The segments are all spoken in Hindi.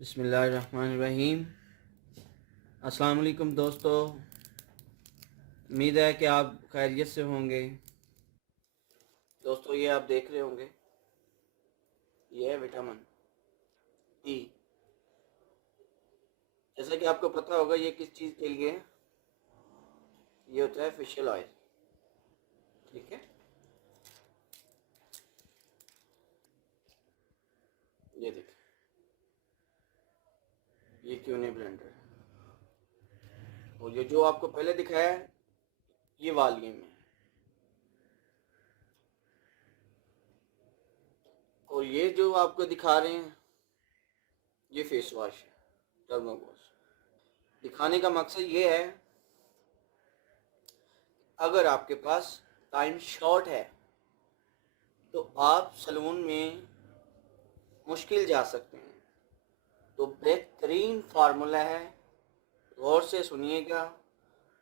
बिस्मिल्लाहिर्रहमानिर्रहीम। अस्सलाम वालेकुम दोस्तों, उम्मीद है कि आप खैरियत से होंगे। दोस्तों, ये आप देख रहे होंगे, ये है विटामिन ई। जैसा कि आपको पता होगा ये किस चीज़ के लिए है। ये होता है फिशियल ऑयल, ठीक है। ये देखिए, ये क्यूने ब्लेंडर है, और ये जो आपको पहले दिखाया है ये वॉल्यूम है, और ये जो आपको दिखा रहे हैं ये फेस वॉश है, टर्मो वॉश। दिखाने का मकसद ये है, अगर आपके पास टाइम शॉर्ट है तो आप सलून में मुश्किल जा सकते हैं। तो बेहतरीन फार्मूला है, गौर से सुनिएगा,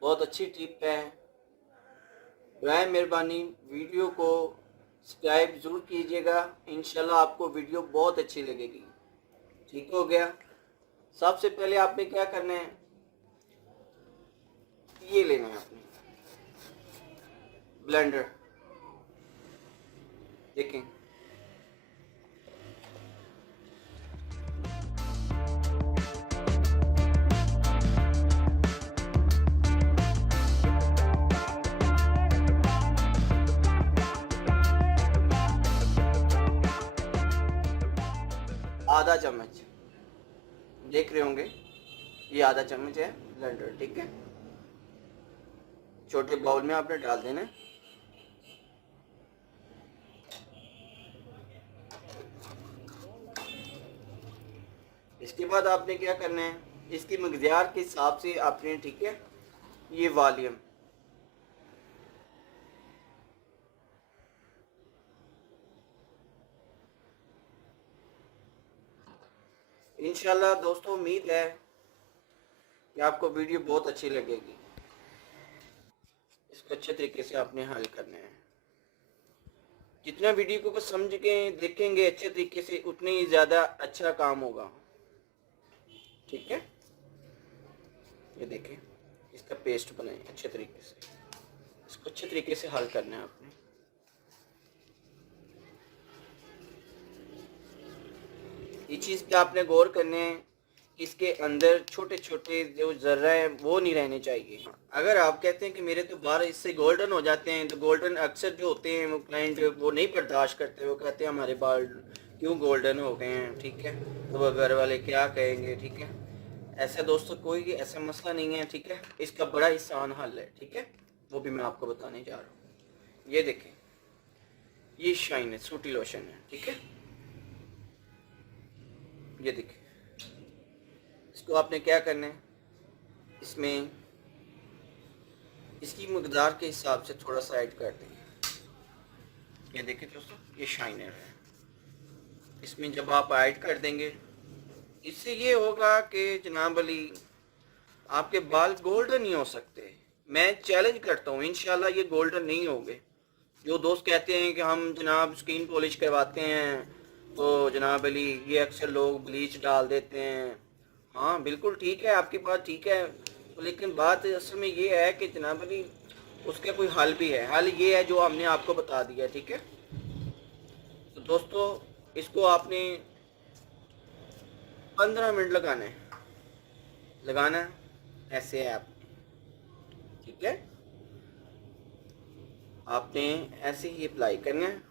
बहुत अच्छी टिप है। बराए मेहरबानी वीडियो को सब्सक्राइब ज़रूर कीजिएगा, इंशाल्लाह आपको वीडियो बहुत अच्छी लगेगी। ठीक हो गया। सबसे पहले आपने क्या करना है, ये लेना है आपने ब्लेंडर। देखें, आधा चम्मच देख रहे होंगे, ये आधा चम्मच है ब्लेंडर, ठीक है। छोटे बाउल में आपने डाल देना है। इसके बाद आपने क्या करना है, इसकी मकदार के हिसाब से आपने, ठीक है, ये वॉल्यूम, इंशाल्लाह दोस्तों उम्मीद है कि आपको वीडियो बहुत अच्छी लगेगी। इसको अच्छे तरीके से आपने हल करना है। जितना वीडियो को समझ के देखेंगे अच्छे तरीके से, उतने ही ज़्यादा अच्छा काम होगा, ठीक है। ये देखें, इसका पेस्ट बनाएं अच्छे तरीके से। इसको अच्छे तरीके से हल करना है आपने। ये चीज़ पे आपने गौर करने हैं, इसके अंदर छोटे छोटे जो जर्रा हैं वो नहीं रहने चाहिए। अगर आप कहते हैं कि मेरे तो बाल इससे गोल्डन हो जाते हैं, तो गोल्डन अक्सर जो होते हैं वो क्लाइंट वो नहीं बर्दाश्त करते, वो कहते हैं हमारे बाल क्यों गोल्डन हो गए हैं, ठीक है, तो वो घर वाले क्या कहेंगे, ठीक है। ऐसा दोस्तों कोई ऐसा मसला नहीं है, ठीक है। इसका बड़ा आसान हल है, ठीक है, वो भी मैं आपको बताने जा रहा हूँ। ये देखें, ये शाइन है, सूटी लोशन है, ठीक है। ये देखिए, इसको आपने क्या करना है, इसमें इसकी मकदार के हिसाब से थोड़ा सा ऐड कर देंगे। ये देखिए दोस्तों, ये शाइनर है, इसमें जब आप ऐड कर देंगे, इससे ये होगा कि जनाब अली आपके बाल गोल्डन नहीं हो सकते। मैं चैलेंज करता हूँ, इंशाल्लाह ये गोल्डन नहीं होंगे। जो दोस्त कहते हैं कि हम जनाब स्किन पॉलिश करवाते हैं, तो जनाब अली ये अक्सर लोग ब्लीच डाल देते हैं। हाँ बिल्कुल ठीक है, आपकी बात ठीक है, लेकिन बात असल में ये है कि जनाब अली उसका कोई हल भी है। हल ये है जो हमने आपको बता दिया, ठीक है। तो दोस्तों, इसको आपने 15 मिनट लगाना है, ऐसे है आप, ठीक है। आपने ऐसे ही अप्लाई करना है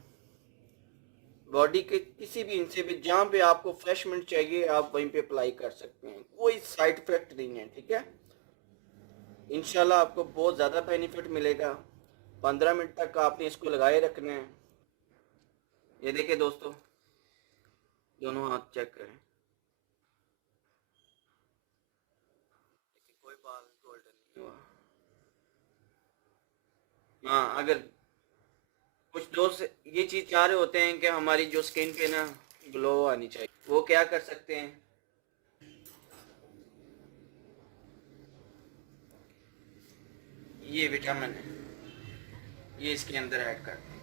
बॉडी के किसी भी हिस्से पे, जहाँ पे आपको फ्रेशमेंट चाहिए आप वहीं पे अप्लाई कर सकते हैं, कोई साइड इफेक्ट नहीं है, ठीक है। इंशाल्लाह आपको बहुत ज़्यादा बेनिफिट मिलेगा। 15 मिनट तक आपने इसको लगाए रखना है। ये देखिए दोस्तों, दोनों हाथ चेक करें, कोई बाल गोल्डन नहीं हुआ। हाँ, अगर कुछ दोस्त ये चीज़ चाह रहे होते हैं कि हमारी जो स्किन पे ना ग्लो आनी चाहिए, वो क्या कर सकते हैं, ये विटामिन है, ये इसके अंदर ऐड कर दें।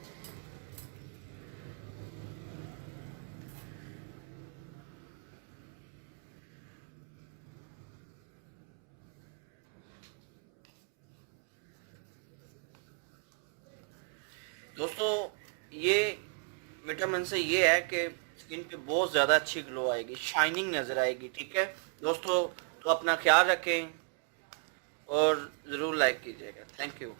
दोस्तों ये विटामिन से ये है कि स्किन पे बहुत ज़्यादा अच्छी ग्लो आएगी, शाइनिंग नज़र आएगी। ठीक है दोस्तों, तो अपना ख्याल रखें और ज़रूर लाइक कीजिएगा। Thank you.